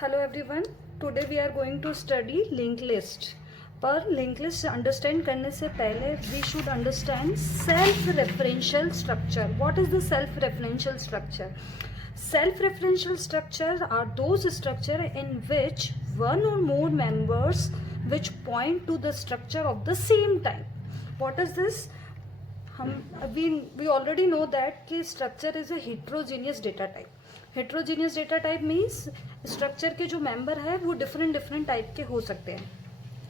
Hello everyone. Today we are going to study linked list. पर link list understand करने से पहले we should understand self referential structure. What is the self referential structure? Self referential structures are those structures in which one or more members which point to the structure of the same type. What is this? We already know that कि structure is a heterogeneous data type. Heterogeneous data type means structure के जो member है वो different type के हो सकते हैं.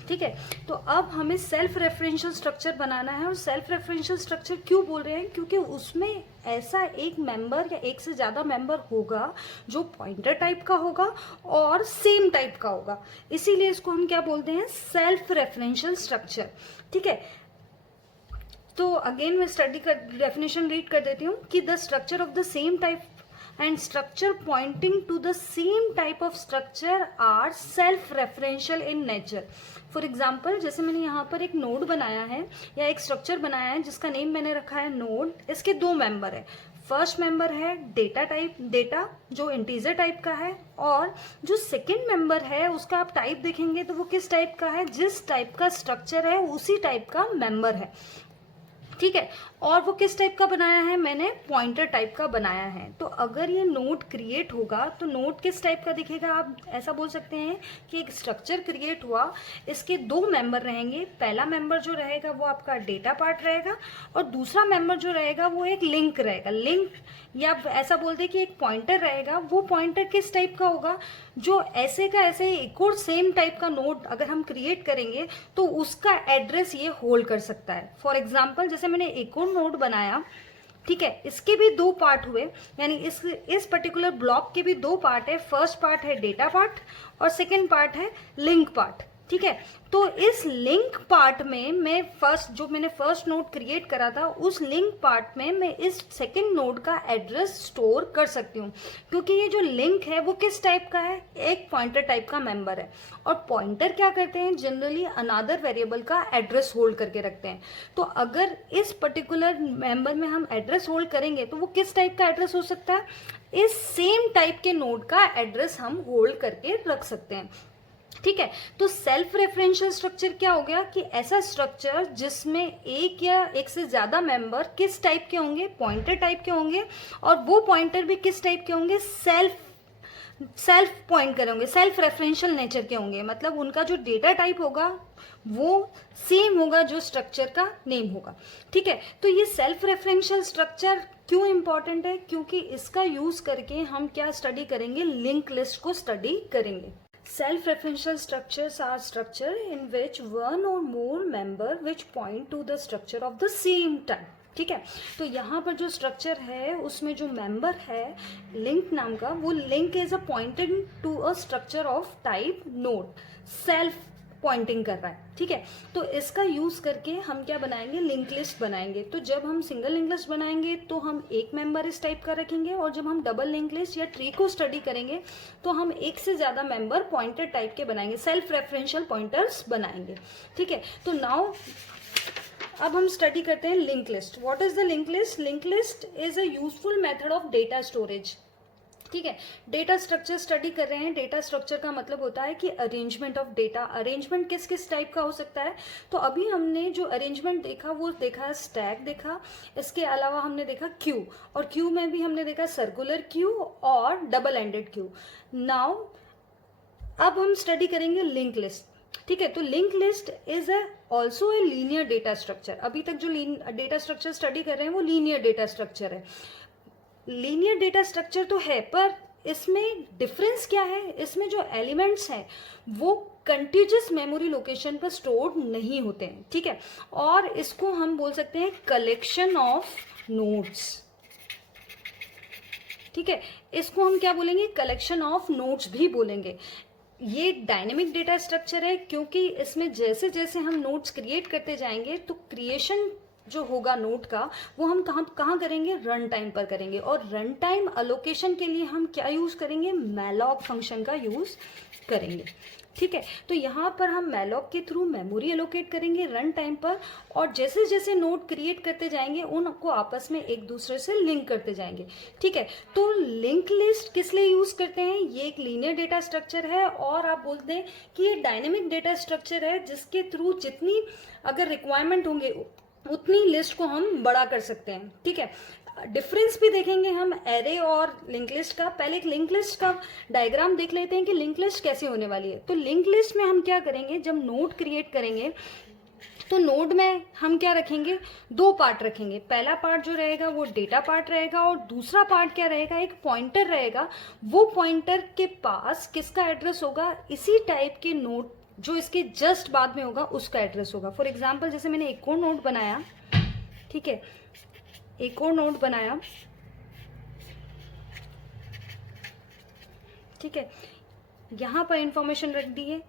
ठीक है, तो अब हमें सेल्फ रेफरेंशियल स्ट्रक्चर बनाना है. और सेल्फ रेफरेंशियल स्ट्रक्चर क्यों बोल रहे हैं? क्योंकि उसमें ऐसा एक मेंबर या एक से ज़्यादा मेंबर होगा जो पॉइंटर टाइप का होगा और सेम टाइप का होगा. इसीलिए इसको हम क्या बोलते हैं? Self referential structure. ठीक है, तो अगेन मैं स्टडी कर डेफिनेशन रीड कर देती हूँ कि the structure of the same type and structure pointing to the same type of structure are self-referential in nature. For example, जैसे मैंने यहाँ पर एक नोड बनाया है या एक स्ट्रक्चर बनाया है जिसका नेम मैंने रखा है नोड. इसके दो मेंबर है. फर्स्ट मेंबर है डेटा टाइप, डेटा जो इंटीजर टाइप का है, और जो सेकेंड मेंबर है उसका आप टाइप देखेंगे तो वो किस टाइप का है? जिस टाइप का स्ट्रक्चर है उसी टाइप का मेंबर है. ठीक है, और वो किस टाइप का बनाया है? मैंने पॉइंटर टाइप का बनाया है. तो अगर ये नोड क्रिएट होगा तो नोड किस टाइप का दिखेगा? आप ऐसा बोल सकते हैं कि एक स्ट्रक्चर क्रिएट हुआ, इसके दो मेंबर रहेंगे. पहला मेंबर जो रहेगा वो आपका डेटा पार्ट रहेगा और दूसरा मेंबर जो रहेगा वो एक लिंक रहेगा. लिंक या ऐसा बोलते कि एक पॉइंटर रहेगा. वो पॉइंटर किस टाइप का होगा? जो ऐसे का ऐसे एक और सेम टाइप का नोड अगर हम क्रिएट करेंगे तो उसका एड्रेस ये होल्ड कर सकता है. फॉर एग्जाम्पल, जैसे मैंने एक और नोड बनाया, ठीक है, इसके भी दो पार्ट हुए, यानी इस पर्टिकुलर ब्लॉक के भी दो पार्ट है. फर्स्ट पार्ट है डेटा पार्ट और सेकेंड पार्ट है लिंक पार्ट. ठीक है, तो इस लिंक पार्ट में मैं मैंने फर्स्ट नोड क्रिएट करा था, उस लिंक पार्ट में मैं इस सेकंड नोड का एड्रेस स्टोर कर सकती हूँ. क्योंकि ये जो लिंक है वो किस टाइप का है? एक पॉइंटर टाइप का मेंबर है. और पॉइंटर क्या करते हैं? जनरली अनदर वेरिएबल का एड्रेस होल्ड करके रखते हैं. तो अगर इस पर्टिकुलर मेंबर में हम एड्रेस होल्ड करेंगे तो वो किस टाइप का एड्रेस हो सकता है? इस सेम टाइप के नोड का एड्रेस हम होल्ड करके रख सकते हैं. ठीक है, तो सेल्फ रेफरेंशियल स्ट्रक्चर क्या हो गया कि ऐसा स्ट्रक्चर जिसमें एक या एक से ज्यादा मेंबर किस टाइप के होंगे? पॉइंटर टाइप के होंगे. और वो पॉइंटर भी किस टाइप के होंगे? सेल्फ पॉइंट करेंगे, सेल्फ रेफरेंशियल नेचर के होंगे. मतलब उनका जो डेटा टाइप होगा वो सेम होगा जो स्ट्रक्चर का नेम होगा. ठीक है, तो ये सेल्फ रेफरेंशियल स्ट्रक्चर क्यों इंपॉर्टेंट है? क्योंकि इसका यूज करके हम क्या स्टडी करेंगे? लिंक लिस्ट को स्टडी करेंगे. Self-referential structures are structure in which one or more member which point to the structure of the same type. ठीक है, तो यहाँ पर जो स्ट्रक्चर है उसमें जो मेंबर है लिंक नाम का, वो link is a pointing to a structure of type node. Self pointing कर रहा है. ठीक है, तो इसका यूज करके हम क्या बनाएंगे? लिंक लिस्ट बनाएंगे. तो जब हम सिंगल लिंक लिस्ट बनाएंगे तो हम एक मेंबर इस टाइप का रखेंगे, और जब हम डबल लिंक लिस्ट या ट्री को स्टडी करेंगे तो हम एक से ज्यादा मेंबर पॉइंटर टाइप के बनाएंगे, सेल्फ रेफरेंशियल पॉइंटर्स बनाएंगे. ठीक है, तो नाउ अब हम स्टडी करते हैं link list. What is the link list? Link list is a useful method of data storage. ठीक है, डेटा स्ट्रक्चर स्टडी कर रहे हैं. डेटा स्ट्रक्चर का मतलब होता है कि अरेंजमेंट ऑफ डेटा. अरेंजमेंट किस किस टाइप का हो सकता है? तो अभी हमने जो अरेंजमेंट देखा वो देखा स्टैक देखा, इसके अलावा हमने देखा क्यू, और क्यू में भी हमने देखा सर्कुलर क्यू और डबल एंडेड क्यू. नाउ अब हम स्टडी करेंगे लिंक लिस्ट. ठीक है, तो link list is also a linear data structure. अभी तक जो डेटा स्ट्रक्चर स्टडी कर रहे हैं वो लीनियर डेटा स्ट्रक्चर है. लीनियर डेटा स्ट्रक्चर तो है, पर इसमें डिफरेंस क्या है? इसमें जो एलिमेंट्स हैं वो कंटिन्यूअस मेमोरी लोकेशन पर स्टोर्ड नहीं होते हैं. ठीक है, और इसको हम बोल सकते हैं कलेक्शन ऑफ नोड्स. ठीक है, इसको हम क्या बोलेंगे? कलेक्शन ऑफ नोड्स भी बोलेंगे. ये डायनेमिक डेटा स्ट्रक्चर है क्योंकि इसमें जैसे जैसे हम नोड्स क्रिएट करते जाएंगे तो क्रिएशन जो होगा नोड का, वो हम कहाँ कहाँ करेंगे, रन टाइम पर करेंगे। और रन टाइम अलोकेशन के लिए हम क्या यूज़ करेंगे, मैलॉक फंक्शन का यूज़ करेंगे। ठीक है, तो यहाँ पर हम मैलॉक के थ्रू मेमोरी एलोकेट करेंगे रन टाइम पर, और जैसे जैसे नोड क्रिएट करते जाएंगे उनको आपस में एक दूसरे से लिंक करते जाएंगे। ठीक है, तो लिंक लिस्ट किस लिए यूज़ करते हैं, ये एक लीनियर डेटा स्ट्रक्चर है, और आप बोलते हैं कि ये डायनेमिक डेटा स्ट्रक्चर है, जिसके थ्रू जितनी अगर रिक्वायरमेंट होंगे उतनी लिस्ट को हम बड़ा कर सकते हैं। ठीक है, डिफरेंस भी देखेंगे हम एरे और लिंक लिस्ट का। पहले एक लिंक लिस्ट का डायग्राम देख लेते हैं कि लिंक लिस्ट कैसे होने वाली है। तो लिंक लिस्ट में हम क्या करेंगे, जब नोड क्रिएट करेंगे तो नोड में हम क्या रखेंगे, दो पार्ट रखेंगे। पहला पार्ट जो रहेगा वो डेटा पार्ट रहेगा, और दूसरा पार्ट क्या रहेगा, एक पॉइंटर रहेगा। वो पॉइंटर के पास किसका एड्रेस होगा, इसी टाइप के नोड जो इसके जस्ट बाद में होगा उसका एड्रेस होगा। फॉर एग्जाम्पल जैसे मैंने एक और नोड बनाया, ठीक है, एक और नोड बनाया, ठीक है, यहाँ पर इंफॉर्मेशन रख दी है।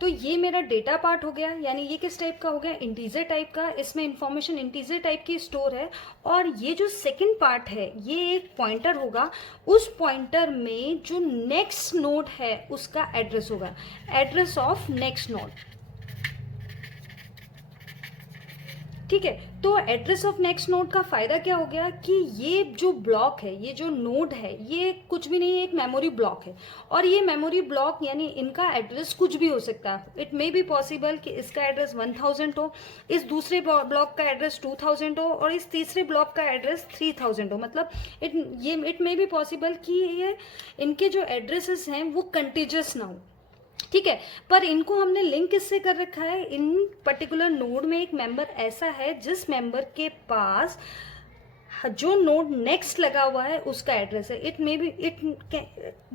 तो ये मेरा डेटा पार्ट हो गया, यानी ये किस टाइप का हो गया, इंटीजर टाइप का। इसमें इंफॉर्मेशन इंटीजर टाइप की स्टोर है। और ये जो सेकंड पार्ट है ये एक पॉइंटर होगा, उस पॉइंटर में जो नेक्स्ट नोड है उसका एड्रेस होगा, एड्रेस ऑफ नेक्स्ट नोड। ठीक है, तो एड्रेस ऑफ नेक्स्ट नोड का फायदा क्या हो गया कि ये जो ब्लॉक है, ये जो नोड है, ये कुछ भी नहीं है, एक मेमोरी ब्लॉक है। और ये मेमोरी ब्लॉक यानी इनका एड्रेस कुछ भी हो सकता है। इट मे बी पॉसिबल कि इसका एड्रेस 1000 हो, इस दूसरे ब्लॉक का एड्रेस 2000 हो, और इस तीसरे ब्लॉक का एड्रेस 3000 हो। मतलब इट मे बी पॉसिबल कि ये इनके जो एड्रेसेस हैं वो कंटिजियस ना हो। ठीक है, पर इनको हमने लिंक किससे कर रखा है, इन पर्टिकुलर नोड में एक मेंबर ऐसा है जिस मेंबर के पास जो नोड नेक्स्ट लगा हुआ है उसका एड्रेस है। इट मे बी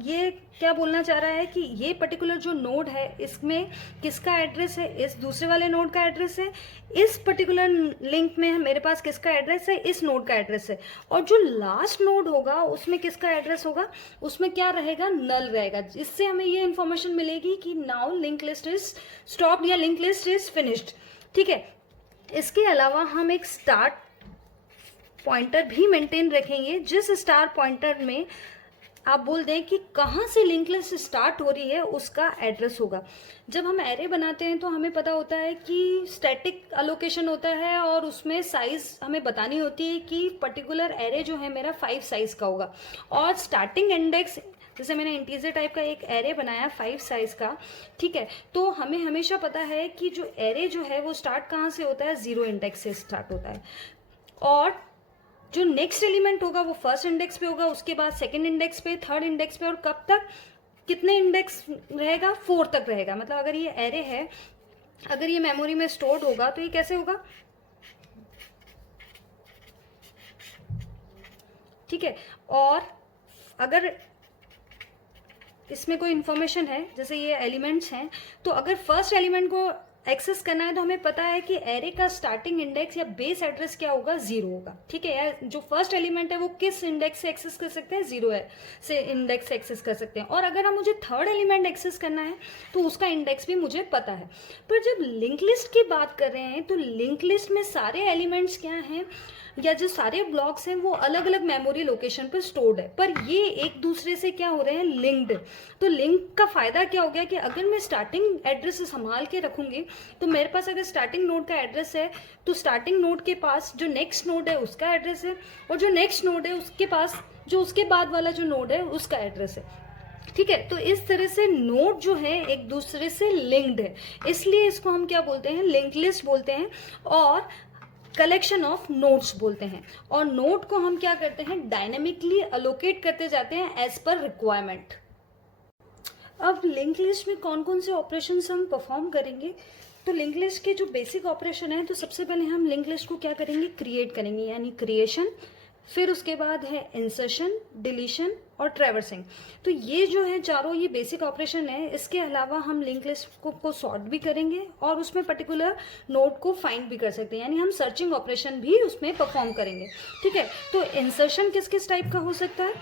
ये क्या बोलना चाह रहा है कि ये पर्टिकुलर जो नोड है इसमें किसका एड्रेस है, इस दूसरे वाले नोड का एड्रेस है। इस पर्टिकुलर लिंक में मेरे पास किसका एड्रेस है, इस नोड का एड्रेस है। और जो लास्ट नोड होगा उसमें किसका एड्रेस होगा, उसमें क्या रहेगा, नल रहेगा। इससे हमें ये इंफॉर्मेशन मिलेगी कि now link list is stopped या लिंक लिस्ट इज फिनिश्ड। ठीक है, इसके अलावा हम एक स्टार्ट पॉइंटर भी मेंटेन रखेंगे, जिस स्टार पॉइंटर में आप बोल दें कि कहाँ से लिंक लिस्ट स्टार्ट हो रही है उसका एड्रेस होगा। जब हम एरे बनाते हैं तो हमें पता होता है कि स्टैटिक अलोकेशन होता है, और उसमें साइज हमें बतानी होती है कि पर्टिकुलर एरे जो है मेरा 5 साइज का होगा। और स्टार्टिंग इंडेक्स, जैसे मैंने इंटीजर टाइप का एक एरे बनाया 5 साइज का, ठीक है, तो हमें हमेशा पता है कि जो एरे जो है वो स्टार्ट कहाँ से होता है, 0 इंडेक्स से स्टार्ट होता है। और जो नेक्स्ट एलिमेंट होगा वो फर्स्ट इंडेक्स पे होगा, उसके बाद सेकंड इंडेक्स पे, थर्ड इंडेक्स पे, और कब तक, कितने इंडेक्स रहेगा, 4 तक रहेगा। मतलब अगर ये एरे है, अगर ये मेमोरी में स्टोर्ड होगा तो ये कैसे होगा, ठीक है। और अगर इसमें कोई इंफॉर्मेशन है, जैसे ये एलिमेंट्स हैं, तो अगर फर्स्ट एलिमेंट को एक्सेस करना है तो हमें पता है कि एरे का स्टार्टिंग इंडेक्स या बेस एड्रेस क्या होगा, 0 होगा। ठीक है, या जो फर्स्ट एलिमेंट है वो किस इंडेक्स से एक्सेस कर सकते हैं, 0 है से इंडेक्स से एक्सेस कर सकते हैं। और अगर हम मुझे थर्ड एलिमेंट एक्सेस करना है तो उसका इंडेक्स भी मुझे पता है। पर जब लिंक लिस्ट की बात कर रहे हैं तो लिंक लिस्ट में सारे एलिमेंट्स क्या हैं, या जो सारे ब्लॉक्स हैं वो अलग अलग मेमोरी लोकेशन पर स्टोर्ड है, पर ये एक दूसरे से क्या हो रहे हैं, लिंक्ड। तो लिंक का फायदा क्या हो गया कि अगर मैं स्टार्टिंग एड्रेस संभाल के रखूंगी तो मेरे पास अगर स्टार्टिंग नोड का एड्रेस है तो स्टार्टिंग नोड के पास जो नेक्स्ट नोड है उसका एड्रेस है, और जो नेक्स्ट नोड है उसके पास जो उसके बाद वाला जो नोड है उसका एड्रेस है। ठीक है, तो इस तरह से नोड जो है एक दूसरे से लिंक्ड है, इसलिए इसको हम क्या बोलते हैं, लिंक लिस्ट बोलते हैं, और कलेक्शन ऑफ नोड्स बोलते हैं। और नोड को हम क्या करते हैं, डायनेमिकली अलोकेट करते जाते हैं एज पर रिक्वायरमेंट। अब लिंक लिस्ट में कौन कौन से ऑपरेशंस हम परफॉर्म करेंगे, तो लिंक लिस्ट के जो बेसिक ऑपरेशन है, तो सबसे पहले हम लिंक लिस्ट को क्या करेंगे, क्रिएट करेंगे, यानी क्रिएशन। फिर उसके बाद है इंसर्शन, डिलीशन और ट्रैवर्सिंग। तो ये जो है चारों ये बेसिक ऑपरेशन है। इसके अलावा हम लिंक लिस्ट को सॉर्ट भी करेंगे और उसमें पर्टिकुलर नोड को फाइंड भी कर सकते हैं, यानी हम सर्चिंग ऑपरेशन भी उसमें परफॉर्म करेंगे। ठीक है, तो इंसर्शन किस किस टाइप का हो सकता है,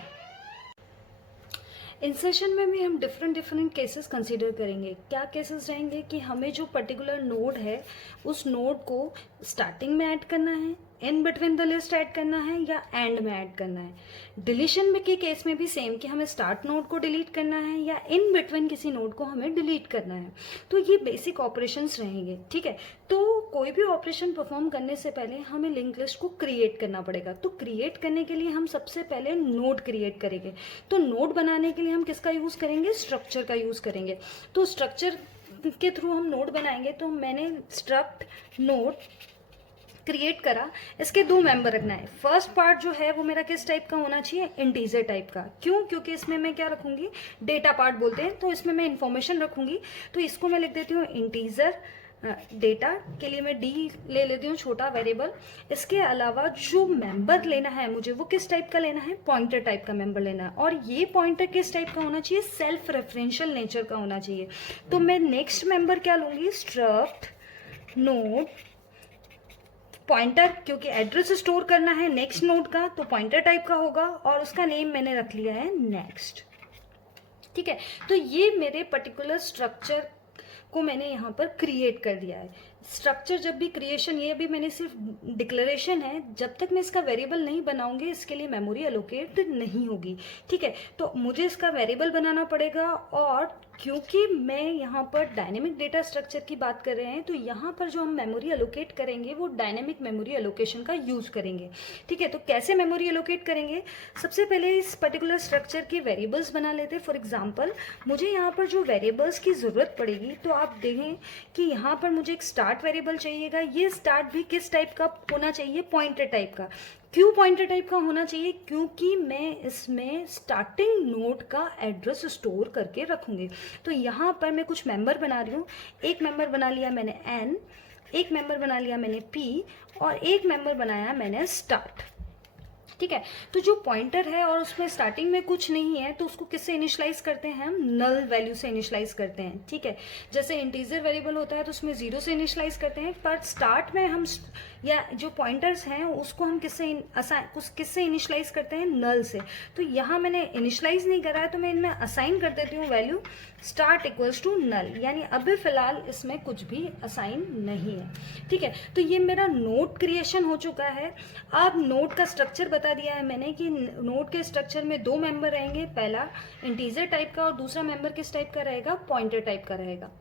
इंसर्शन में भी हम डिफरेंट डिफरेंट केसेस कंसीडर करेंगे। क्या केसेस रहेंगे कि हमें जो पर्टिकुलर नोड है उस नोड को स्टार्टिंग में ऐड करना है, in between the list add करना है, या एंड में ऐड करना है। डिलीशन में के केस में भी सेम कि हमें स्टार्ट नोड को डिलीट करना है या इन बिटवीन किसी नोड को हमें डिलीट करना है। तो ये बेसिक ऑपरेशंस रहेंगे, ठीक है। तो कोई भी ऑपरेशन परफॉर्म करने से पहले हमें लिंक लिस्ट को क्रिएट करना पड़ेगा। तो क्रिएट करने के लिए हम सबसे पहले नोड क्रिएट करेंगे। तो नोड बनाने के लिए हम किसका यूज़ करेंगे? स्ट्रक्चर का यूज़ करेंगे। तो स्ट्रक्चर के थ्रू हम नोड बनाएंगे। तो मैंने स्ट्रक्ट नोड क्रिएट करा, इसके दो मेंबर रखना है। फर्स्ट पार्ट जो है वो मेरा किस टाइप का होना चाहिए? इंटीजर टाइप का। क्यों? क्योंकि इसमें मैं क्या रखूंगी? डेटा पार्ट बोलते हैं, तो इसमें मैं इंफॉर्मेशन रखूंगी। तो इसको मैं लिख देती हूँ इंटीजर डेटा के लिए मैं डी ले लेती हूँ, छोटा वेरिएबल। इसके अलावा जो मेंबर लेना है मुझे वो किस टाइप का लेना है? पॉइंटर टाइप का मेंबर लेना है। और ये पॉइंटर किस टाइप का होना चाहिए? सेल्फ रेफरेंशियल नेचर का होना चाहिए। तो मैं नेक्स्ट मेंबर क्या लूंगी? स्ट्रक्ट नोड पॉइंटर, क्योंकि एड्रेस स्टोर करना है नेक्स्ट नोड का, तो पॉइंटर टाइप का होगा और उसका नेम मैंने रख लिया है नेक्स्ट, ठीक है। तो ये मेरे पर्टिकुलर स्ट्रक्चर को मैंने यहाँ पर क्रिएट कर दिया है। स्ट्रक्चर जब भी क्रिएशन, ये भी मैंने सिर्फ डिक्लेरेशन है, जब तक मैं इसका वेरिएबल नहीं बनाऊंगी इसके लिए मेमोरी एलोकेट नहीं होगी, ठीक है। तो मुझे इसका वेरिएबल बनाना पड़ेगा। और क्योंकि मैं यहाँ पर डायनेमिक डेटा स्ट्रक्चर की बात कर रहे हैं, तो यहाँ पर जो हम मेमोरी एलोकेट करेंगे वो डायनेमिक मेमोरी एलोकेशन का यूज़ करेंगे, ठीक है। तो कैसे मेमोरी एलोकेट करेंगे? सबसे पहले इस पर्टिकुलर स्ट्रक्चर के वेरिएबल्स बना लेते हैं। फॉर एग्जाम्पल मुझे यहाँ पर जो वेरिएबल्स की ज़रूरत पड़ेगी, तो आप देखें कि यहाँ पर मुझे एक स्टार्ट वेरिएबल चाहिएगा। ये स्टार्ट भी किस टाइप का होना चाहिए? पॉइंटर टाइप का। क्यों पॉइंटर टाइप का होना चाहिए? क्योंकि मैं इसमें स्टार्टिंग नोड का एड्रेस स्टोर करके रखूंगी। तो यहाँ पर मैं कुछ मेंबर बना रही हूँ। एक मेंबर बना लिया मैंने एन, एक मेंबर बना लिया मैंने पी, और एक मेंबर बनाया मैंने स्टार्ट, ठीक है। तो जो पॉइंटर है और उसमें स्टार्टिंग में कुछ नहीं है, तो उसको किससे इनिशियलाइज करते हैं? हम नल वैल्यू से इनिशियलाइज करते हैं, ठीक है। जैसे इंटीजर वेरिएबल होता है तो उसमें 0 से इनिशियलाइज करते हैं, पर स्टार्ट में हम या जो पॉइंटर्स हैं उसको हम किससे इनिशियलाइज करते हैं? नल से। तो यहाँ मैंने इनिशियलाइज नहीं करा है, तो मैं इनमें असाइन कर देती हूँ value start equals to null, यानी अभी फिलहाल इसमें कुछ भी असाइन नहीं है, ठीक है। तो ये मेरा नोड क्रिएशन हो चुका है। अब नोड का स्ट्रक्चर बता दिया है मैंने कि नोड के स्ट्रक्चर में दो मेंबर रहेंगे, पहला इंटीजर टाइप का और दूसरा मेंबर किस टाइप का रहेगा? पॉइंटर टाइप का रहेगा।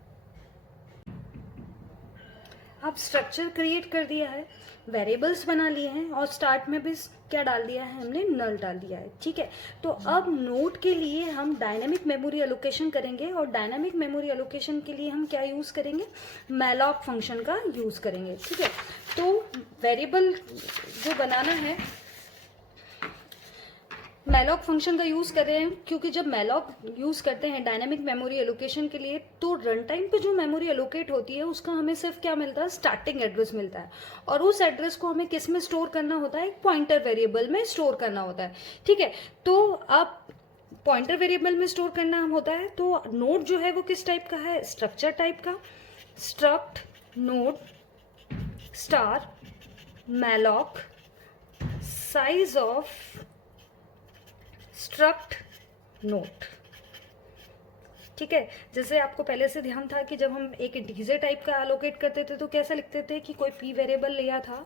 अब स्ट्रक्चर क्रिएट कर दिया है, वेरिएबल्स बना लिए हैं, और स्टार्ट में भी क्या डाल दिया है? हमने नल डाल दिया है, ठीक है। तो अब नोड के लिए हम डायनामिक मेमोरी एलोकेशन करेंगे, और डायनामिक मेमोरी एलोकेशन के लिए हम क्या यूज़ करेंगे? मैलॉक फंक्शन का यूज़ करेंगे, ठीक है। तो वेरिएबल जो बनाना है, मैलॉक फंक्शन का यूज़ कर रहे हैं, क्योंकि जब मैलॉक यूज़ करते हैं डायनामिक मेमोरी एलोकेशन के लिए, तो रन टाइम पे जो मेमोरी एलोकेट होती है उसका हमें सिर्फ क्या मिलता है? स्टार्टिंग एड्रेस मिलता है, और उस एड्रेस को हमें किस में स्टोर करना होता है? एक पॉइंटर वेरिएबल में स्टोर करना होता है, ठीक है। तो अब पॉइंटर वेरिएबल में स्टोर करना होता है, तो नोड जो है वो किस टाइप का है? स्ट्रक्चर टाइप का। Struct node star malloc size of struct note, ठीक है। जैसे आपको पहले से ध्यान था कि जब हम एक इंटीजर टाइप का एलोकेट करते थे तो कैसा लिखते थे कि कोई पी वेरिएबल लिया था,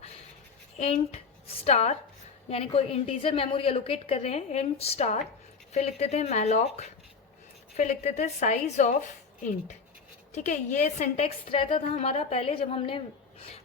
इंट स्टार, यानी कोई इंटीजर मेमोरी एलोकेट कर रहे हैं, इंट स्टार, फिर लिखते थे मैलॉक, फिर लिखते थे साइज ऑफ इंट, ठीक है। ये सिंटेक्स रहता था हमारा पहले जब हमने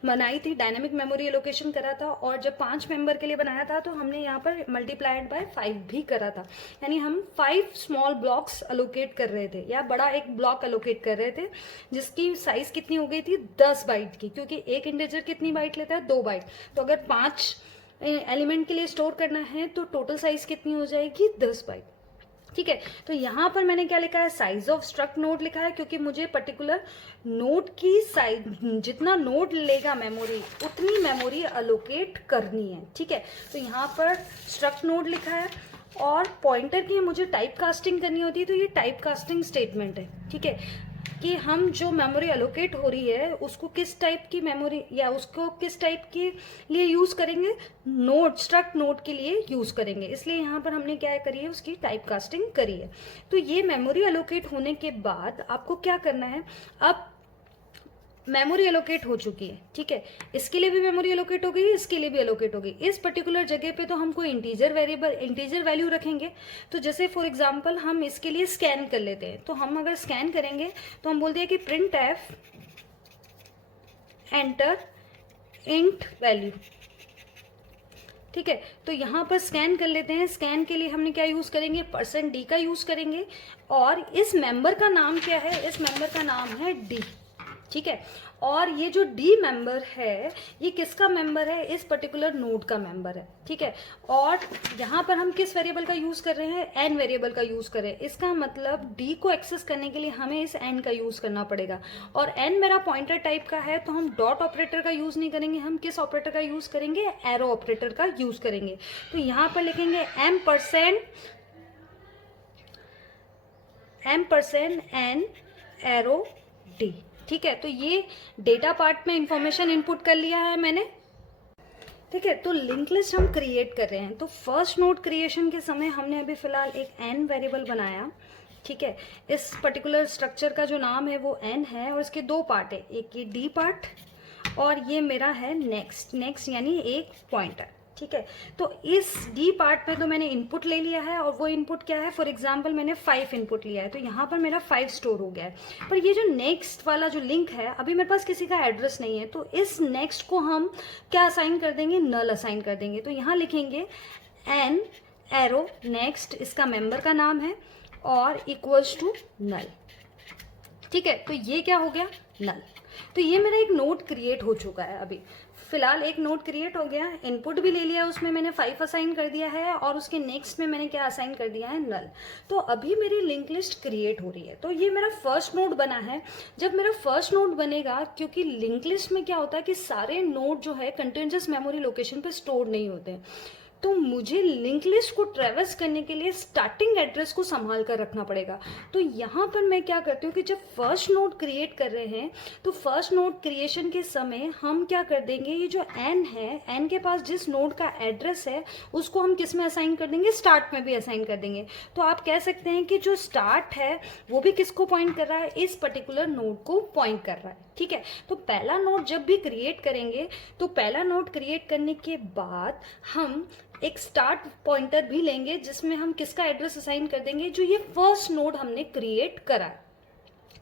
बनाई थी, डायनामिक मेमोरी एलोकेशन करा था, और जब 5 मेंबर के लिए बनाया था तो हमने यहाँ पर मल्टीप्लाइड बाय 5 भी करा था, यानी हम 5 स्मॉल ब्लॉक्स एलोकेट कर रहे थे, या बड़ा एक ब्लॉक एलोकेट कर रहे थे, जिसकी साइज कितनी हो गई थी? 10 बाइट की, क्योंकि एक इंटीजर कितनी बाइट लेता है? 2 बाइट। तो अगर 5 एलिमेंट के लिए स्टोर करना है तो टोटल साइज कितनी हो जाएगी? 10 बाइट, ठीक है। तो यहाँ पर मैंने क्या लिखा है? साइज ऑफ स्ट्रक्ट नोड लिखा है, क्योंकि मुझे पर्टिकुलर नोड की साइज, जितना नोड लेगा मेमोरी उतनी मेमोरी अलोकेट करनी है, ठीक है। तो यहाँ पर स्ट्रक्ट नोड लिखा है, और पॉइंटर की मुझे टाइप कास्टिंग करनी होती है, तो ये टाइप कास्टिंग स्टेटमेंट है, ठीक है। कि हम जो मेमोरी एलोकेट हो रही है उसको किस टाइप की मेमोरी या उसको किस टाइप के लिए यूज़ करेंगे, नोड, स्ट्रक्ट नोड के लिए यूज़ करेंगे। इसलिए यहाँ पर हमने क्या करी है, उसकी टाइप कास्टिंग करी है। तो ये मेमोरी एलोकेट होने के बाद आपको क्या करना है, अब मेमोरी एलोकेट हो चुकी है, ठीक है, इसके लिए भी मेमोरी एलोकेट हो गई, इसके लिए भी एलोकेट हो गई। इस पर्टिकुलर जगह पे तो हम कोई इंटीजर वेरिएबल, इंटीजर वैल्यू रखेंगे। तो जैसे फॉर एग्जांपल हम इसके लिए स्कैन कर लेते हैं, तो हम अगर स्कैन करेंगे तो हम बोलते हैं कि print F enter int value, ठीक है। तो यहाँ पर स्कैन कर लेते हैं। स्कैन के लिए हमने क्या यूज़ करेंगे, %d का यूज़ करेंगे। और इस मेंबर का नाम क्या है, इस मेंबर का नाम है d, ठीक है। और ये जो डी मेंबर है ये किसका मेंबर है, इस पर्टिकुलर नोड का मेंबर है, ठीक है। और यहाँ पर हम किस वेरिएबल का यूज़ कर रहे हैं, एन वेरिएबल का यूज़ कर रहे हैं। इसका मतलब डी को एक्सेस करने के लिए हमें इस एन का यूज़ करना पड़ेगा। और एन मेरा पॉइंटर टाइप का है, तो हम डॉट ऑपरेटर का यूज़ नहीं करेंगे, हम किस ऑपरेटर का यूज़ करेंगे, एरो ऑपरेटर का यूज़ करेंगे। तो यहाँ पर लिखेंगे m% n एरो डी, ठीक है। तो ये डेटा पार्ट में इंफॉर्मेशन इनपुट कर लिया है मैंने, ठीक है। तो लिंक लिस्ट हम क्रिएट कर रहे हैं। तो फर्स्ट नोड क्रिएशन के समय हमने अभी फिलहाल एक एन वेरिएबल बनाया, ठीक है। इस पर्टिकुलर स्ट्रक्चर का जो नाम है वो एन है और इसके दो पार्ट है, एक ये डी पार्ट और ये मेरा है नेक्स्ट यानी एक पॉइंटर, ठीक है। तो इस डी पार्ट में तो मैंने इनपुट ले लिया है और वो इनपुट क्या है, फॉर एग्जांपल मैंने 5 इनपुट लिया है, तो यहाँ पर मेरा 5 स्टोर हो गया है। पर ये जो नेक्स्ट वाला जो लिंक है, अभी मेरे पास किसी का एड्रेस नहीं है, तो इस नेक्स्ट को हम क्या असाइन कर देंगे, नल असाइन कर देंगे। तो यहाँ लिखेंगे एन एरो नेक्स्ट, इसका मेंबर का नाम है, और इक्वल्स टू नल, ठीक है। तो ये क्या हो गया, नल। तो ये मेरा एक नोड क्रिएट हो चुका है। अभी फिलहाल एक नोड क्रिएट हो गया, इनपुट भी ले लिया, उसमें मैंने 5 असाइन कर दिया है और उसके नेक्स्ट में मैंने क्या असाइन कर दिया है, नल। तो अभी मेरी लिंक लिस्ट क्रिएट हो रही है। तो ये मेरा फर्स्ट नोड बना है। जब मेरा फर्स्ट नोड बनेगा, क्योंकि लिंक लिस्ट में क्या होता है कि सारे नोड जो है कंटीन्यूअस मेमोरी लोकेशन पे स्टोर नहीं होते हैं, तो मुझे लिंक लिस्ट को ट्रेवर्स करने के लिए स्टार्टिंग एड्रेस को संभाल कर रखना पड़ेगा। तो यहाँ पर मैं क्या करती हूँ कि जब फर्स्ट नोड क्रिएट कर रहे हैं तो फर्स्ट नोड क्रिएशन के समय हम क्या कर देंगे, ये जो एन है, एन के पास जिस नोड का एड्रेस है उसको हम किस में असाइन कर देंगे, स्टार्ट में भी असाइन कर देंगे। तो आप कह सकते हैं कि जो स्टार्ट है वो भी किसको पॉइंट कर रहा है, इस पर्टिकुलर नोड को पॉइंट कर रहा है, ठीक है। तो पहला नोड जब भी क्रिएट करेंगे तो पहला नोड क्रिएट करने के बाद हम एक स्टार्ट पॉइंटर भी लेंगे जिसमें हम किसका एड्रेस असाइन कर देंगे, जो ये फर्स्ट नोड हमने क्रिएट करा,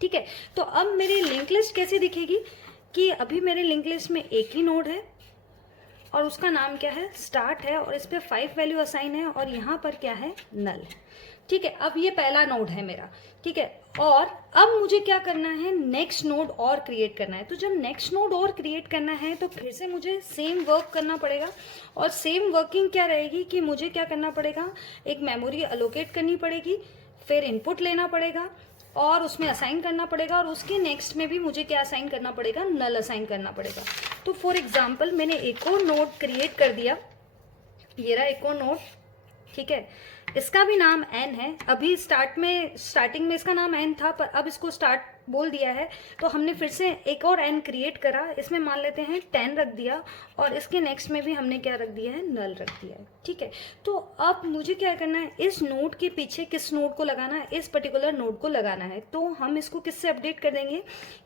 ठीक है। तो अब मेरी लिंक लिस्ट कैसी दिखेगी कि अभी मेरे लिंक लिस्ट में एक ही नोड है और उसका नाम क्या है, स्टार्ट है, और इस पर 5 वैल्यू असाइन है और यहाँ पर क्या है, नल, ठीक है। अब ये पहला नोड है मेरा, ठीक है। और अब मुझे क्या करना है, नेक्स्ट नोड और क्रिएट करना है। तो जब नेक्स्ट नोड और क्रिएट करना है तो फिर से मुझे सेम वर्क करना पड़ेगा। और सेम वर्किंग क्या रहेगी कि मुझे क्या करना पड़ेगा, एक मेमोरी अलोकेट करनी पड़ेगी, फिर इनपुट लेना पड़ेगा और उसमें असाइन करना पड़ेगा, और उसके नेक्स्ट में भी मुझे क्या असाइन करना पड़ेगा, नल असाइन करना पड़ेगा। तो फॉर एग्जाम्पल मैंने एक और नोड क्रिएट कर दिया, ये रहा एक और नोड, ठीक है। इसका भी नाम एन है। अभी स्टार्टिंग में इसका नाम एन था, पर अब इसको स्टार्ट बोल दिया है, तो हमने फिर से एक और एन क्रिएट करा, इसमें मान लेते हैं 10 रख दिया, और इसके नेक्स्ट में भी हमने क्या रख दिया है, नल रख दिया है, ठीक है। तो अब मुझे क्या करना है, इस नोड के पीछे किस नोड को लगाना है, इस पर्टिकुलर नोड को लगाना है। तो हम इसको किससे अपडेट कर देंगे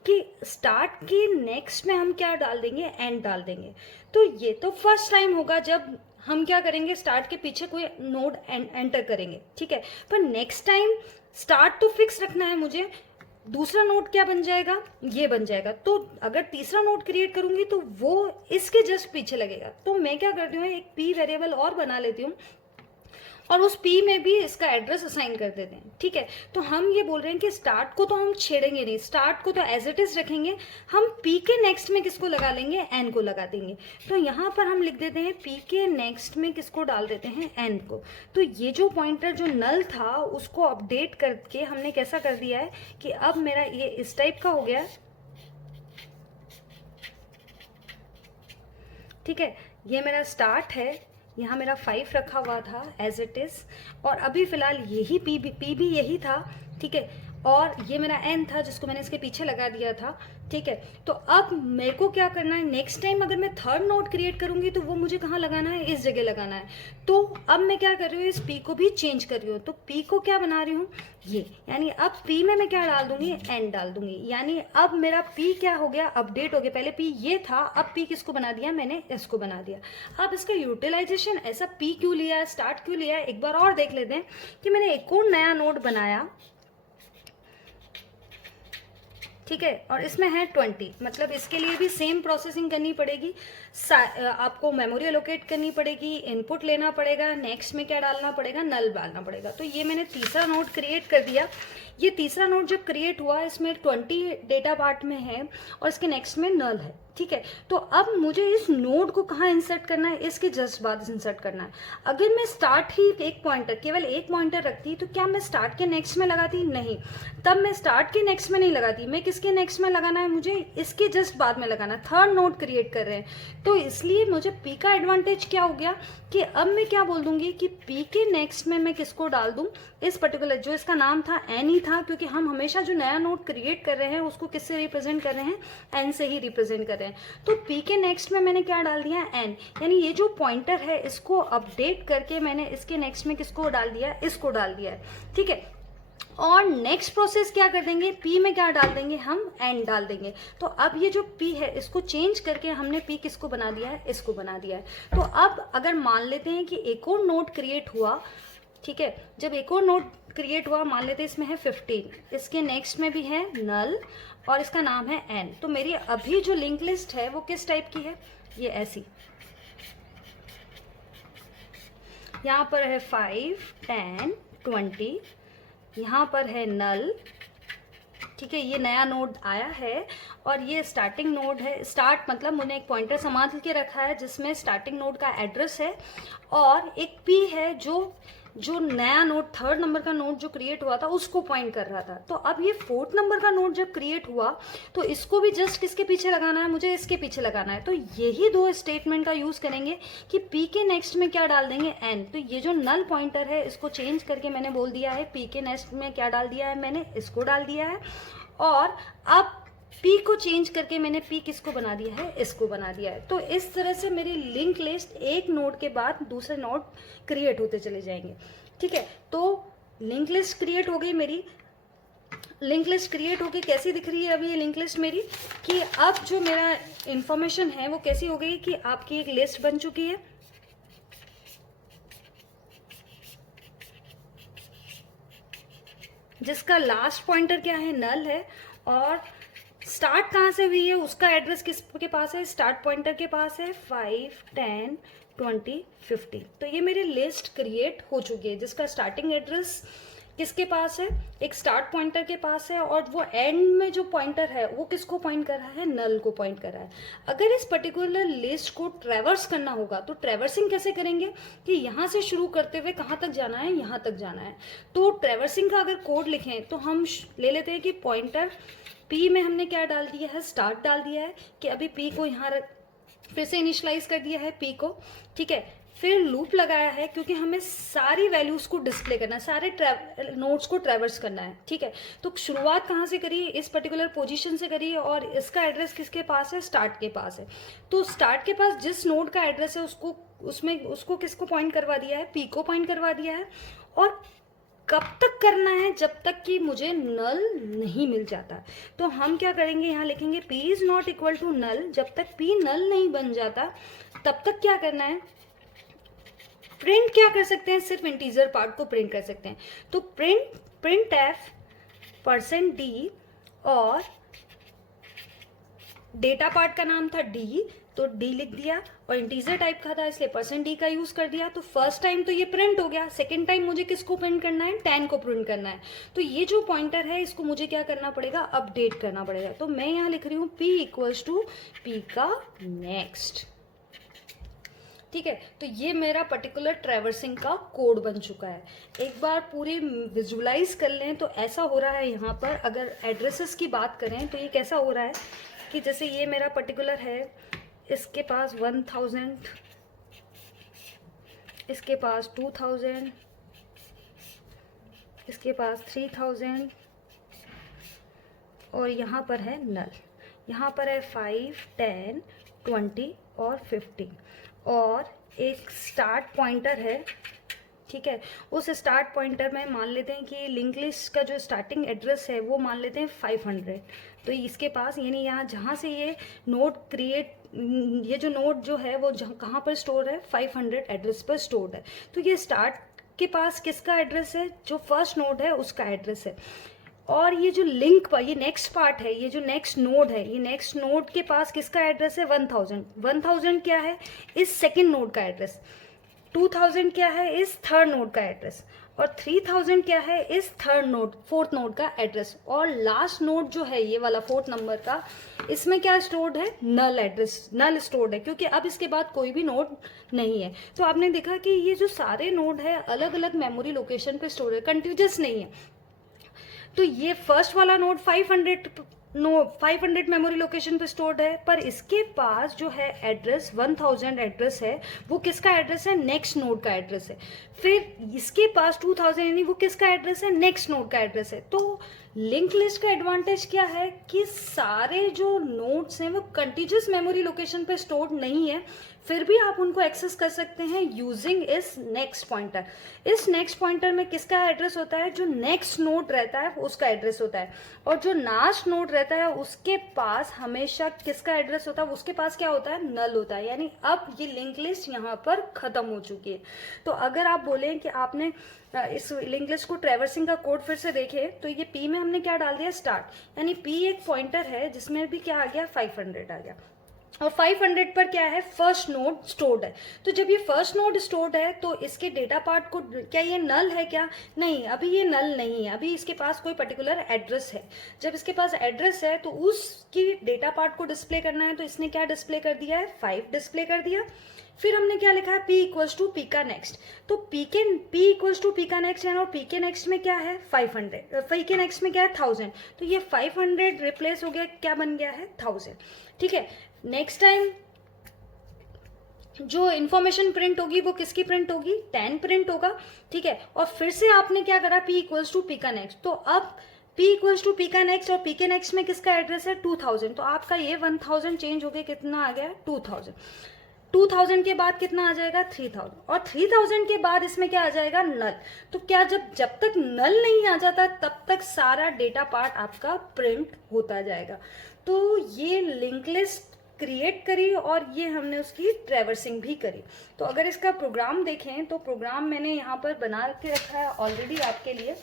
कि स्टार्ट के नेक्स्ट में हम क्या डाल देंगे, एन डाल देंगे। तो ये तो फर्स्ट टाइम होगा जब हम क्या करेंगे, स्टार्ट के पीछे कोई नोड एंटर करेंगे, ठीक है। पर नेक्स्ट टाइम स्टार्ट तो फिक्स रखना है मुझे, दूसरा नोड क्या बन जाएगा, ये बन जाएगा। तो अगर तीसरा नोड क्रिएट करूंगी तो वो इसके जस्ट पीछे लगेगा। तो मैं क्या करती हूँ, एक पी वेरिएबल और बना लेती हूँ और उस पी में भी इसका एड्रेस असाइन कर देते हैं, ठीक है। तो हम ये बोल रहे हैं कि स्टार्ट को तो हम छेड़ेंगे नहीं, स्टार्ट को तो एज इट इज रखेंगे, हम पी के नेक्स्ट में किसको लगा लेंगे, एन को लगा देंगे। तो यहाँ पर हम लिख देते हैं पी के नेक्स्ट में किसको डाल देते हैं, एन को। तो ये जो पॉइंटर जो नल था उसको अपडेट करके हमने कैसा कर दिया है कि अब मेरा ये इस टाइप का हो गया, ठीक है। ये मेरा स्टार्ट है, यहाँ मेरा 5 रखा हुआ था एज इट इज़, और अभी फ़िलहाल यही पी भी यही था, ठीक है। और ये मेरा एन था जिसको मैंने इसके पीछे लगा दिया था, ठीक है। तो अब मेरे को क्या करना है, नेक्स्ट टाइम अगर मैं थर्ड नोड क्रिएट करूंगी तो वो मुझे कहाँ लगाना है, इस जगह लगाना है। तो अब मैं क्या कर रही हूँ, इस पी को भी चेंज कर रही हूँ। तो पी को क्या बना रही हूँ, ये, यानी अब पी में मैं क्या डाल दूंगी, एन डाल दूंगी। यानी अब मेरा पी क्या हो गया, अपडेट हो गया। पहले पी ये था, अब पी किसको बना दिया, मैंने इसको बना दिया। अब इसका यूटिलाइजेशन ऐसा पी क्यों लिया, स्टार्ट क्यों लिया, एक बार और देख लेते हैं कि मैंने एक और नया नोड बनाया, ठीक है, और इसमें है 20। मतलब इसके लिए भी सेम प्रोसेसिंग करनी पड़ेगी, आपको मेमोरी एलोकेट करनी पड़ेगी, इनपुट लेना पड़ेगा, नेक्स्ट में क्या डालना पड़ेगा, नल डालना पड़ेगा। तो ये मैंने तीसरा नोड क्रिएट कर दिया। ये तीसरा नोड जब क्रिएट हुआ, इसमें 20 डेटा पार्ट में है और इसके नेक्स्ट में नल है, ठीक है। तो अब मुझे इस नोड को कहाँ इंसर्ट करना है, इसके जस्ट बाद इंसर्ट करना है। अगर मैं स्टार्ट ही एक पॉइंटर, केवल एक पॉइंटर रखती तो क्या मैं स्टार्ट के नेक्स्ट में लगाती, नहीं। तब मैं स्टार्ट के नेक्स्ट में नहीं लगाती, मैं किसके नेक्स्ट में लगाना है, मुझे इसके जस्ट बाद में लगाना है। थर्ड नोड क्रिएट कर रहे हैं तो इसलिए मुझे पी का एडवांटेज क्या हो गया कि अब मैं क्या बोल दूंगी कि पी के नेक्स्ट में मैं किसको डाल दूं, इस पर्टिकुलर, जो इसका नाम था एन ही था, क्योंकि हम हमेशा जो नया नोड क्रिएट कर रहे हैं उसको किससे रिप्रेजेंट कर रहे हैं, एन से ही रिप्रेजेंट कर रहे हैं। तो पी के नेक्स्ट में मैंने क्या डाल दिया, एन। यानी ये जो पॉइंटर है इसको अपडेट करके मैंने इसके नेक्स्ट में किसको डाल दिया, इसको डाल दिया है, ठीक है। और नेक्स्ट प्रोसेस क्या कर देंगे, पी में क्या डाल देंगे, हम एन डाल देंगे। तो अब ये जो पी है इसको चेंज करके हमने पी किसको बना दिया है, इसको बना दिया है। तो अब अगर मान लेते हैं कि एक और नोड क्रिएट हुआ, ठीक है, जब एक और नोड क्रिएट हुआ, मान लेते हैं इसमें है 15, इसके नेक्स्ट में भी है नल और इसका नाम है एन। तो मेरी अभी जो लिंक लिस्ट है वो किस टाइप की है, ये ऐसी, यहाँ पर है 5, 10, 20, यहाँ पर है नल, ठीक है, ये नया नोड आया है और ये स्टार्टिंग नोड है। स्टार्ट मतलब मैंने एक पॉइंटर संभाल के रखा है जिसमें स्टार्टिंग नोड का एड्रेस है, और एक पी है जो नया नोड, थर्ड नंबर का नोड जो क्रिएट हुआ था उसको पॉइंट कर रहा था। तो अब ये फोर्थ नंबर का नोड जब क्रिएट हुआ तो इसको भी जस्ट किसके पीछे लगाना है, मुझे इसके पीछे लगाना है। तो यही दो स्टेटमेंट का यूज करेंगे कि पी के नेक्स्ट में क्या डाल देंगे, एन। तो ये जो नल पॉइंटर है इसको चेंज करके मैंने बोल दिया है पी के नेक्स्ट में क्या डाल दिया है, मैंने इसको डाल दिया है। और अब पी को चेंज करके मैंने पी किसको बना दिया है, इसको बना दिया है। तो इस तरह से मेरी लिंक लिस्ट एक नोड के बाद दूसरे नोड क्रिएट होते चले जाएंगे, ठीक है। तो लिंक लिस्ट क्रिएट हो गई मेरी। लिंक लिस्ट क्रिएट होके कैसी दिख रही है अभी ये लिंक लिस्ट मेरी, कि अब जो मेरा इंफॉर्मेशन है वो कैसी हो गई कि आपकी एक लिस्ट बन चुकी है, जिसका लास्ट पॉइंटर क्या है, नल है, और स्टार्ट कहाँ से हुई है उसका एड्रेस किसके पास है, स्टार्ट पॉइंटर के पास है, 5, 10, 20, 50। तो ये मेरी लिस्ट क्रिएट हो चुकी है जिसका स्टार्टिंग एड्रेस किसके पास है, एक स्टार्ट पॉइंटर के पास है, और वो एंड में जो पॉइंटर है वो किसको पॉइंट कर रहा है, नल को पॉइंट कर रहा है। अगर इस पर्टिकुलर लिस्ट को ट्रैवर्स करना होगा तो ट्रैवर्सिंग कैसे करेंगे कि यहाँ से शुरू करते हुए कहाँ तक जाना है, यहाँ तक जाना है। तो ट्रैवर्सिंग का अगर कोड लिखें तो हम ले लेते हैं कि पॉइंटर पी में हमने क्या डाल दिया है, स्टार्ट डाल दिया है, कि अभी पी को यहाँ फिर से इनिशलाइज कर दिया है पी को, ठीक है। फिर लूप लगाया है क्योंकि हमें सारी वैल्यूज को डिस्प्ले करना है, सारे नोड्स को ट्रैवर्स करना है, ठीक है। तो शुरुआत कहाँ से करिए, इस पर्टिकुलर पोजीशन से करिए, और इसका एड्रेस किसके पास है, स्टार्ट के पास है। तो स्टार्ट के पास जिस नोड का एड्रेस है उसको किसको पॉइंट करवा दिया है, पी को पॉइंट करवा दिया है। और कब तक करना है, जब तक कि मुझे नल नहीं मिल जाता। तो हम क्या करेंगे, यहाँ लिखेंगे P is not equal to null. जब तक पी नल नहीं बन जाता तब तक क्या करना है, प्रिंट क्या कर सकते हैं, सिर्फ इंटीजर पार्ट को प्रिंट कर सकते हैं। तो प्रिंट एफ %d, और डेटा पार्ट का नाम था d, तो d लिख दिया, और इंटीजर टाइप का था इसलिए %d का यूज कर दिया। तो फर्स्ट टाइम तो ये प्रिंट हो गया, सेकेंड टाइम मुझे किसको प्रिंट करना है, 10 को प्रिंट करना है। तो ये जो पॉइंटर है इसको मुझे क्या करना पड़ेगा, अपडेट करना पड़ेगा। तो मैं यहाँ लिख रही हूँ p इक्वल्स टू p का नेक्स्ट, ठीक है। तो ये मेरा पर्टिकुलर ट्रैवर्सिंग का कोड बन चुका है। एक बार पूरे विजुलाइज कर लें तो ऐसा हो रहा है यहाँ पर, अगर एड्रेसेस की बात करें तो ये कैसा हो रहा है कि जैसे ये मेरा पर्टिकुलर है, इसके पास 1000, इसके पास 2000, इसके पास 3000, और यहाँ पर है नल, यहाँ पर है 5, 10, 20 और 50 और एक स्टार्ट पॉइंटर है, ठीक है। उस स्टार्ट पॉइंटर में मान लेते हैं कि लिंक लिस्ट का जो स्टार्टिंग एड्रेस है वो मान लेते हैं 500। तो इसके पास यानी यहाँ जहाँ से ये नोड क्रिएट, ये जो नोड जो है वो कहाँ पर स्टोर है, 500 एड्रेस पर स्टोर्ड है। तो ये स्टार्ट के पास किसका एड्रेस है, जो फर्स्ट नोड है उसका एड्रेस है। और ये जो लिंक पर ये नेक्स्ट पार्ट है, ये जो नेक्स्ट नोड है, ये नेक्स्ट नोड के पास किसका एड्रेस है, 1000। 1000 क्या है, इस सेकेंड नोड का एड्रेस। 2000 क्या है, इस थर्ड नोड का एड्रेस। और 3000 क्या है, इस फोर्थ नोड का एड्रेस। और लास्ट नोड जो है ये वाला 4th नंबर का, इसमें क्या स्टोर्ड है, नल एड्रेस, नल स्टोर्ड है, क्योंकि अब इसके बाद कोई भी नोड नहीं है। तो आपने देखा कि ये जो सारे नोड है अलग अलग मेमोरी लोकेशन पे स्टोर है, कंटिन्यूअस नहीं है। तो ये फर्स्ट वाला नोड 500 मेमोरी लोकेशन पे स्टोर्ड है, पर इसके पास जो है एड्रेस 1000 एड्रेस है, वो किसका एड्रेस है, नेक्स्ट नोड का एड्रेस है। फिर इसके पास 2000 यानी वो किसका एड्रेस है, नेक्स्ट नोड का एड्रेस है। तो लिंक लिस्ट का एडवांटेज क्या है कि सारे जो नोड्स हैं वो कंटिन्यूअस मेमोरी लोकेशन पे स्टोर्ड नहीं है, फिर भी आप उनको एक्सेस कर सकते हैं यूजिंग इस नेक्स्ट पॉइंटर। इस नेक्स्ट पॉइंटर में किसका एड्रेस होता है, जो नेक्स्ट नोड रहता है उसका एड्रेस होता है। और जो लास्ट नोड रहता है उसके पास हमेशा किसका एड्रेस होता है, उसके पास क्या होता है, नल होता है। यानी अब ये लिंक लिस्ट यहाँ पर खत्म हो चुकी है। तो अगर आप बोलें कि आपने इस लिंक लिस्ट को ट्रैवर्सिंग का कोड फिर से देखे, तो ये पी में हमने क्या डाल दिया, स्टार्ट, यानी पी एक पॉइंटर है जिसमें भी क्या आ गया, 500 आ गया। और 500 पर क्या है, फर्स्ट नोड स्टोर्ड है। तो जब ये फर्स्ट नोड स्टोर्ड है तो इसके डेटा पार्ट को, क्या ये नल है क्या, नहीं, अभी ये नल नहीं है, अभी इसके पास कोई पर्टिकुलर एड्रेस है। जब इसके पास एड्रेस है तो उसकी डेटा पार्ट को डिस्प्ले करना है, तो इसने क्या डिस्प्ले कर दिया है, 5 डिस्प्ले कर दिया। फिर हमने क्या लिखा है, p इक्वल्स टू पी का नेक्स्ट। तो p इक्वल्स टू पी का नेक्स्ट है, और p के नेक्स्ट में क्या है, 500, p के नेक्स्ट में क्या है, 1000। तो ये 500 रिप्लेस हो गया, क्या बन गया है, 1000। ठीक है, नेक्स्ट टाइम जो इन्फॉर्मेशन प्रिंट होगी वो किसकी प्रिंट होगी, 10 प्रिंट होगा। ठीक है, और फिर से आपने क्या करा, p इक्वल्स टू पी का नेक्स्ट। तो अब p इक्वल्स टू पी का नेक्स्ट, और p के नेक्स्ट में किसका एड्रेस है, 2000। तो आपका ये 1000 चेंज हो गया, कितना आ गया, 2000। 2000 के बाद कितना आ जाएगा, 3000। और 3000 के बाद इसमें क्या आ जाएगा, नल। तो क्या जब तक नल नहीं आ जाता तब तक सारा डेटा पार्ट आपका प्रिंट होता जाएगा। तो ये लिंक लिस्ट क्रिएट करी और ये हमने उसकी ट्रैवर्सिंग भी करी। तो अगर इसका प्रोग्राम देखें तो प्रोग्राम मैंने यहाँ पर बना के रखा है ऑलरेडी आपके लिए।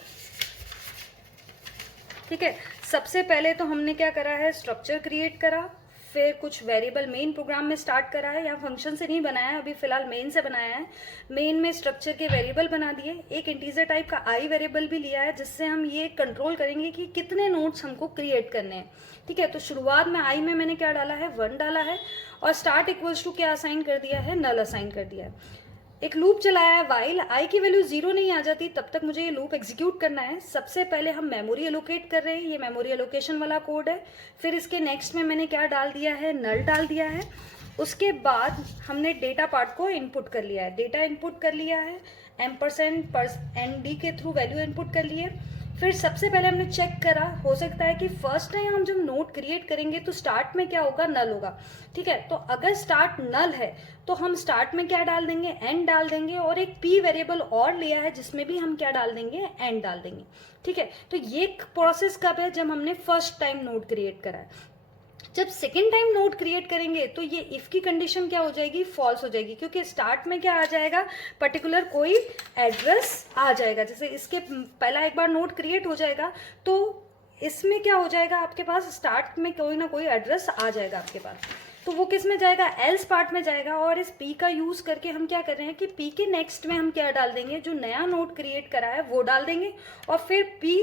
ठीक है, सबसे पहले तो हमने क्या करा है, स्ट्रक्चर क्रिएट करा, फिर कुछ वेरिएबल मेन प्रोग्राम में स्टार्ट करा है, यहाँ फंक्शन से नहीं बनाया है, अभी फिलहाल मेन से बनाया है। मेन में स्ट्रक्चर के वेरिएबल बना दिए, एक इंटीजर टाइप का आई वेरिएबल भी लिया है जिससे हम ये कंट्रोल करेंगे कि कितने नोड्स हमको क्रिएट करने हैं। ठीक है, तो शुरुआत में आई में मैंने क्या डाला है, 1 डाला है, और स्टार्ट इक्वल्स टू क्या असाइन कर दिया है, नल असाइन कर दिया है। एक लूप चलाया है, वाइल आई की वैल्यू 0 नहीं आ जाती तब तक मुझे ये लूप एग्जीक्यूट करना है। सबसे पहले हम मेमोरी एलोकेट कर रहे हैं, ये मेमोरी एलोकेशन वाला कोड है। फिर इसके नेक्स्ट में मैंने क्या डाल दिया है, नल डाल दिया है। उसके बाद हमने डेटा पार्ट को इनपुट कर लिया है, डेटा इनपुट कर लिया है, %ND के थ्रू वैल्यू इनपुट कर लिए। फिर सबसे पहले हमने चेक करा, हो सकता है कि फर्स्ट टाइम हम जब नोड क्रिएट करेंगे तो स्टार्ट में क्या होगा, नल होगा। ठीक है, तो अगर स्टार्ट नल है तो हम स्टार्ट में क्या डाल देंगे, एंड डाल देंगे, और एक p वेरिएबल और लिया है जिसमें भी हम क्या डाल देंगे, एंड डाल देंगे। ठीक है, तो ये प्रोसेस कब है, जब हमने फर्स्ट टाइम नोड क्रिएट करा है। जब सेकेंड टाइम नोड क्रिएट करेंगे तो ये इफ की कंडीशन क्या हो जाएगी, फॉल्स हो जाएगी, क्योंकि स्टार्ट में क्या आ जाएगा, पर्टिकुलर कोई एड्रेस आ जाएगा। जैसे इसके पहला एक बार नोड क्रिएट हो जाएगा तो इसमें क्या हो जाएगा, आपके पास स्टार्ट में कोई ना कोई एड्रेस आ जाएगा आपके पास, तो वो किस में जाएगा, एल्स पार्ट में जाएगा। और इस p का यूज करके हम क्या कर रहे हैं कि p के नेक्स्ट में हम क्या डाल देंगे, जो नया नोड क्रिएट करा है वो डाल देंगे, और फिर p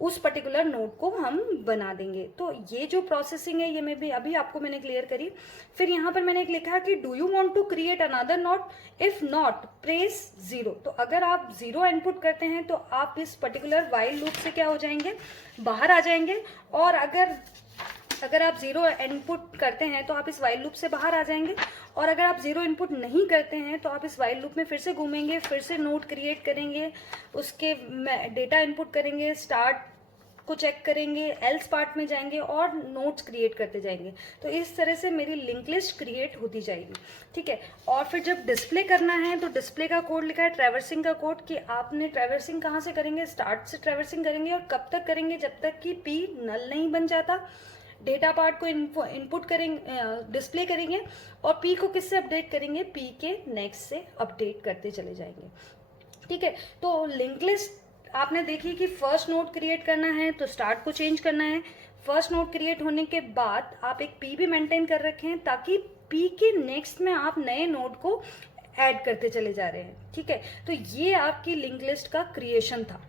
उस पर्टिकुलर नोड को हम बना देंगे। तो ये जो प्रोसेसिंग है ये मैं भी अभी आपको मैंने क्लियर करी। फिर यहाँ पर मैंने एक लिखा कि do you want to create another node, if not press 0। तो अगर आप 0 इनपुट करते हैं तो आप इस पर्टिकुलर वाइल लूप से क्या हो जाएंगे, बाहर आ जाएंगे। और अगर आप 0 इनपुट करते हैं तो आप इस वाइल लूप से बाहर आ जाएंगे, और अगर आप 0 इनपुट नहीं करते हैं तो आप इस वाइल लूप में फिर से घूमेंगे, फिर से नोड क्रिएट करेंगे, उसके डेटा इनपुट करेंगे, स्टार्ट को चेक करेंगे, एल्स पार्ट में जाएंगे और नोट्स क्रिएट करते जाएंगे। तो इस तरह से मेरी लिंक लिस्ट क्रिएट होती जाएगी, ठीक है। और फिर जब डिस्प्ले करना है तो डिस्प्ले का कोड लिखा है ट्रैवर्सिंग का कोड, कि आपने ट्रैवर्सिंग कहाँ से करेंगे, स्टार्ट से ट्रैवर्सिंग करेंगे और कब तक करेंगे, जब तक कि पी नल नहीं बन जाता। डेटा पार्ट को इनपुट करेंगे, डिस्प्ले करेंगे और पी को किससे अपडेट करेंगे, पी के नेक्स्ट से अपडेट करते चले जाएंगे, ठीक है। तो लिंक लिस्ट आपने देखी कि फर्स्ट नोड क्रिएट करना है तो स्टार्ट को चेंज करना है। फर्स्ट नोड क्रिएट होने के बाद आप एक पी भी मेंटेन कर रखे हैं ताकि पी के नेक्स्ट में आप नए नोड को ऐड करते चले जा रहे हैं, ठीक है। तो ये आपकी लिंक लिस्ट का क्रिएशन था।